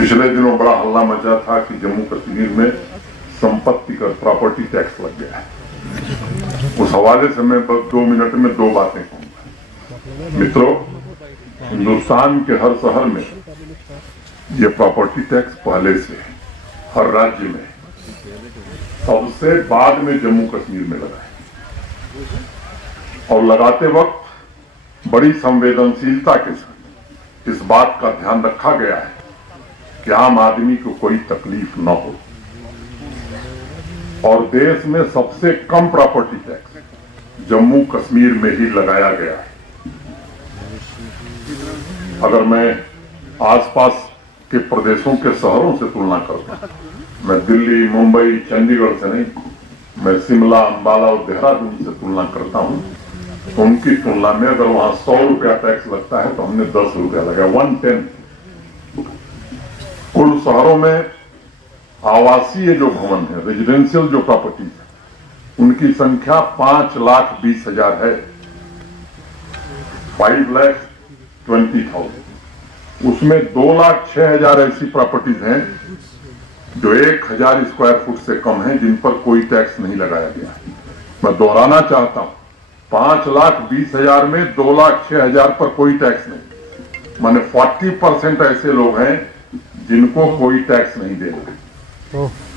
पिछले दिनों बड़ा हल्ला मचा था कि जम्मू कश्मीर में संपत्ति कर प्रॉपर्टी टैक्स लग गया है। उस हवाले से मैं बस 2 मिनट में 2 बातें कहूंगा। मित्रों, हिंदुस्तान के हर शहर में ये प्रॉपर्टी टैक्स पहले से है, हर राज्य में, सबसे बाद में जम्मू कश्मीर में लगा है और लगाते वक्त बड़ी संवेदनशीलता के साथ इस बात का ध्यान रखा गया है कि आम आदमी को कोई तकलीफ न हो। और देश में सबसे कम प्रॉपर्टी टैक्स जम्मू कश्मीर में ही लगाया गया है। अगर मैं आसपास के प्रदेशों के शहरों से तुलना करूं, मैं दिल्ली, मुंबई, चंडीगढ़ से नहीं, मैं शिमला, अंबाला और देहरादून से तुलना करता हूं, तो उनकी तुलना में अगर वहां 100 रुपया टैक्स लगता है तो हमने 10 रुपया लगाया, 110। कुल शहरों में आवासीय जो भवन है, रेजिडेंशियल जो प्रॉपर्टी है, उनकी संख्या 5,20,000 है, 5,20,000। उसमें 2,06,000 ऐसी प्रॉपर्टीज हैं जो 1,000 स्क्वायर फुट से कम है, जिन पर कोई टैक्स नहीं लगाया गया। मैं दोहराना चाहता हूं, 5,20,000 में 2,06,000 पर कोई टैक्स नहीं, माने 40% ऐसे लोग हैं जिनको कोई टैक्स नहीं देना।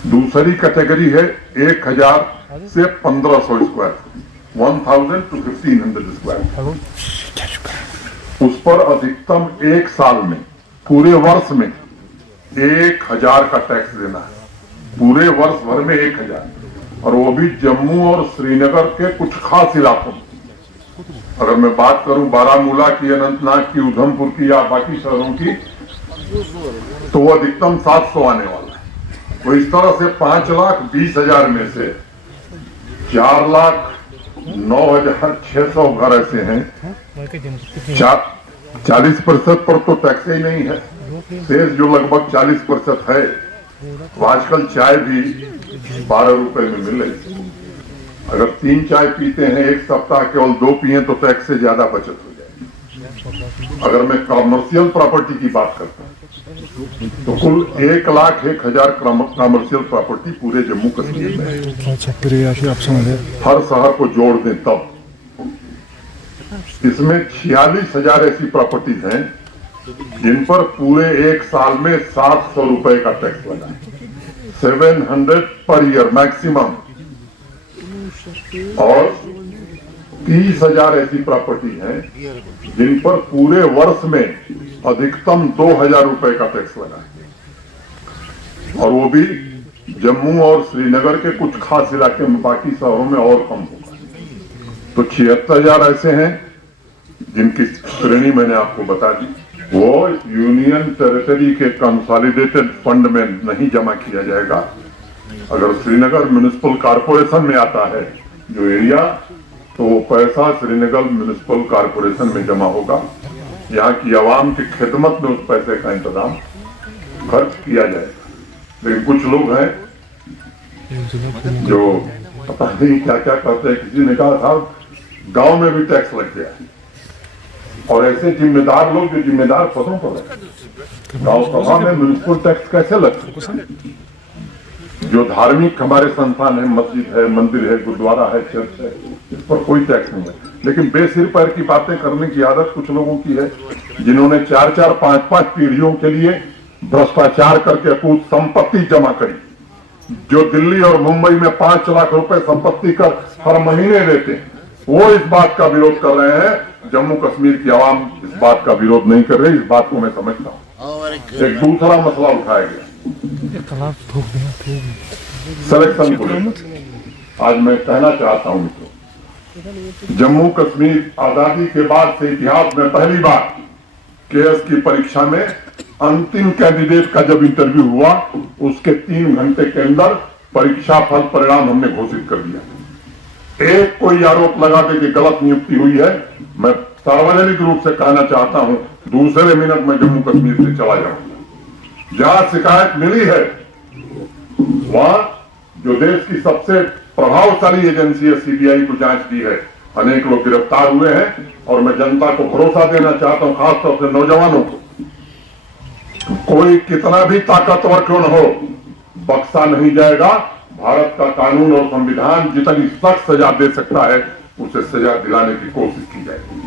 दूसरी कैटेगरी है 1,000 से 1,500 square foot, 1,000 to 1,500 square foot. उस पर अधिकतम 1 साल में, पूरे वर्ष में 1,000 का टैक्स देना है, पूरे वर्ष भर में 1,000, और वो भी जम्मू और श्रीनगर के कुछ खास इलाकों में। अगर मैं बात करूं बारामूला की, अनंतनाग की, उधमपुर की या बाकी शहरों की, तो वो अधिकतम 700 आने वाला है। तो इस तरह से 5,20,000 में से 4,09,600 घर ऐसे हैं, 40% पर तो टैक्स ही नहीं है। शेष जो लगभग 40% है, तो आजकल चाय भी 12 रुपए में मिल रही। अगर 3 चाय पीते हैं एक सप्ताह, केवल 2 पिए तो टैक्स से ज्यादा बचत हो जाएगी। अगर मैं कॉमर्शियल प्रॉपर्टी की बात करता हूं तो कुल 1,01,000 कॉमर्शियल प्रॉपर्टी पूरे जम्मू कश्मीर में है। हर शहर को जोड़ दें तब इसमें 46,000 ऐसी प्रॉपर्टीज हैं जिन पर पूरे 1 साल में 700 रुपए का टैक्स लगा है, 700 पर ईयर मैक्सिमम। और 30,000 ऐसी प्रॉपर्टी हैं जिन पर पूरे वर्ष में अधिकतम 2,000 रुपए का टैक्स लगा है, और वो भी जम्मू और श्रीनगर के कुछ खास इलाके में, बाकी शहरों में और कम होगा। तो 76,000 ऐसे हैं जिनकी श्रेणी मैंने आपको बता दी। वो यूनियन टेरिटरी के कंसोलिडेटेड फंड में नहीं जमा किया जाएगा। अगर श्रीनगर म्युनिसिपल कॉर्पोरेशन में आता है जो एरिया, तो वो पैसा श्रीनगर म्युनिसिपल कॉर्पोरेशन में जमा होगा। यहाँ की आवाम की खिदमत में उस पैसे का इंतजाम खर्च किया जाएगा। लेकिन कुछ लोग हैं जो पता नहीं क्या क्या करते हैं। किसी ने कहा था गांव में भी टैक्स लग गया है, और ऐसे जिम्मेदार लोग जो जिम्मेदार पदों पर है, गांव सभा में म्युनिसिपल टैक्स कैसे लग सकता है? जो धार्मिक हमारे संस्थान है, मस्जिद है, मंदिर है, गुरुद्वारा है, चर्च है, इस पर कोई टैक्स नहीं है। लेकिन बेसिर पैर की बातें करने की आदत कुछ लोगों की है, जिन्होंने 4-4, 5-5 पीढ़ियों के लिए भ्रष्टाचार करके कुछ संपत्ति जमा करी। जो दिल्ली और मुंबई में 5 लाख रुपए संपत्ति कर हर महीने देते हैं, वो इस बात का विरोध कर रहे हैं। जम्मू कश्मीर की आवाम इस बात का विरोध नहीं कर रही, इस बात को मैं समझता हूँ। एक दूसरा मसला उठाया गया, सिलेक्शन को लेकर। आज मैं कहना चाहता हूं मित्रों, जम्मू कश्मीर आजादी के बाद से इतिहास में पहली बार केएस की परीक्षा में अंतिम कैंडिडेट का जब इंटरव्यू हुआ, उसके 3 घंटे के अंदर परीक्षा फल परिणाम हमने घोषित कर दिया। एक कोई आरोप लगा दे कि गलत नियुक्ति हुई है, मैं सार्वजनिक रूप से कहना चाहता हूं, दूसरे मिनट में जम्मू कश्मीर से चला जाऊंगा। जहां शिकायत मिली है, वहां जो देश की सबसे प्रभावशाली एजेंसी है, सीबीआई को जांच की है, अनेक लोग गिरफ्तार हुए हैं। और मैं जनता को भरोसा देना चाहता हूं, खासतौर से नौजवानों को, कोई कितना भी ताकतवर क्यों न हो, बख्शा नहीं जाएगा। भारत का कानून और संविधान जितनी सख्त सजा दे सकता है, उसे सजा दिलाने की कोशिश की जाएगी।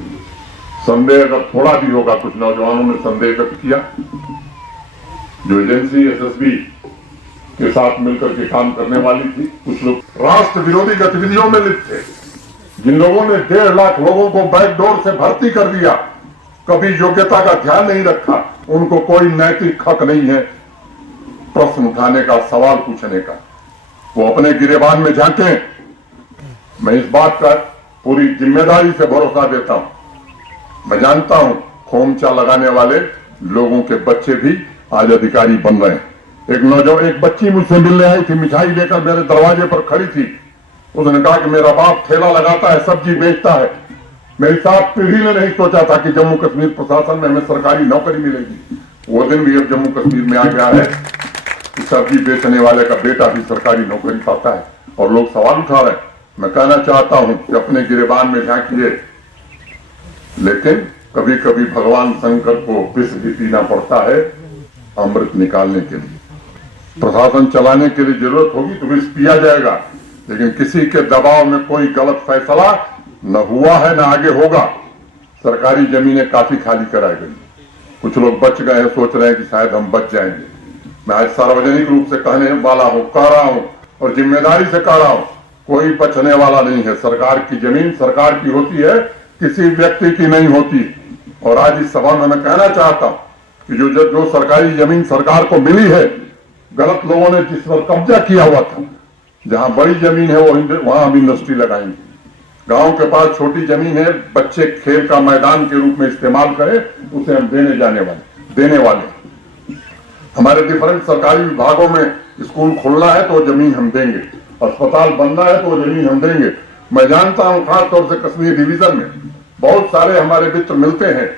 संदेह अगर थोड़ा भी होगा, कुछ नौजवानों ने संदेह व्यक्त किया, जो एजेंसी एसएसबी के साथ मिलकर के काम करने वाली थी, कुछ लोग राष्ट्र विरोधी गतिविधियों में लिप्त थे, जिन लोगों ने 1.5 लाख लोगों को बैकडोर से भर्ती कर दिया, कभी योग्यता का ध्यान नहीं रखा, उनको कोई नैतिक हक नहीं है प्रश्न उठाने का, सवाल पूछने का। वो अपने गिरेबान में झांके। मैं इस बात का पूरी जिम्मेदारी से भरोसा देता हूं। मैं जानता हूं खोमचा लगाने वाले लोगों के बच्चे भी आज अधिकारी बन रहे हैं। एक बच्ची मुझसे मिलने आई थी, मिठाई लेकर मेरे दरवाजे पर खड़ी थी। उसने कहा कि मेरा बाप ठेला लगाता है, सब्जी बेचता है। मेरी 7 पीढ़ी ने नहीं सोचा था कि जम्मू कश्मीर प्रशासन में हमें सरकारी नौकरी मिलेगी। वो दिन भी अब जम्मू कश्मीर में आ गया है कि सब्जी बेचने वाले का बेटा भी सरकारी नौकरी पाता है, और लोग सवाल उठा रहे हैं। मैं कहना चाहता हूं कि अपने गिरेबान में झांकिए, लेकिन कभी कभी भगवान शंकर को विष भी पीना पड़ता है अमृत निकालने के लिए। प्रशासन चलाने के लिए जरूरत होगी तो विष पिया जाएगा, लेकिन किसी के दबाव में कोई गलत फैसला न हुआ है न आगे होगा। सरकारी जमीनें काफी खाली कराई गई, कुछ लोग बच गए हैं, सोच रहे हैं कि शायद हम बच जाएंगे। मैं आज सार्वजनिक रूप से कहने वाला हूं, कह रहा हूं और जिम्मेदारी से कह रहा हूं, कोई बचने वाला नहीं है। सरकार की जमीन सरकार की होती है, किसी व्यक्ति की नहीं होती। और आज इस सभा में मैं कहना चाहता हूं कि जो सरकारी जमीन सरकार को मिली है, गलत लोगों ने जिस पर कब्जा किया हुआ था, जहां बड़ी जमीन है वहां हम इंडस्ट्री लगाएंगे। गांव के पास छोटी जमीन है, बच्चे खेल का मैदान के रूप में इस्तेमाल करें, उसे हम देने वाले। हमारे डिफरेंट सरकारी विभागों में स्कूल खोलना है तो वो जमीन हम देंगे, अस्पताल बनना है तो वो जमीन हम देंगे। मैं जानता हूं खास तौर से कश्मीर डिवीजन में बहुत सारे हमारे मित्र मिलते हैं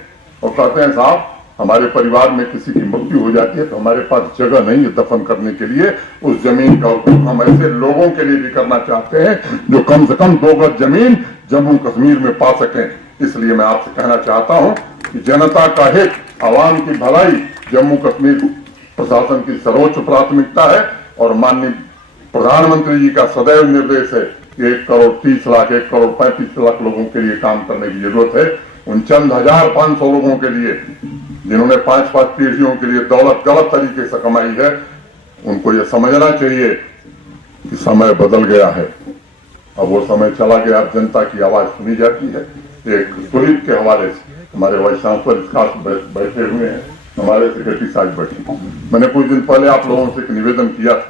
और कहते हैं साहब हमारे परिवार में किसी की मृत्यु हो जाती है तो हमारे पास जगह नहीं है दफन करने के लिए, उस जमीन का उपयोग हम ऐसे लोगों के लिए भी करना चाहते हैं जो कम से कम 2 गज जमीन जम्मू कश्मीर में पा सकें। इसलिए मैं आपसे कहना चाहता हूं कि जनता का हित, आवाम की भलाई जम्मू कश्मीर प्रशासन की सर्वोच्च प्राथमिकता है। और माननीय प्रधानमंत्री जी का सदैव निर्देश है कि 1 करोड़ 30 लाख 1 करोड़ 35 लाख लोगों के लिए काम करने की जरूरत है। उन चंद 1500 लोगों के लिए जिन्होंने 5-5 पीढ़ियों के लिए दौलत गलत तरीके से कमाई है, उनको यह समझना चाहिए कि समय बदल गया है। अब वो समय चला गया, अब जनता की आवाज सुनी जाती है। एक सुहित के हवाले से हमारे वाइस चांसलर खास बैठे हुए हैं, हमारे सेक्रेटरी साहब बैठे। मैंने कुछ दिन पहले आप लोगों से एक निवेदन किया था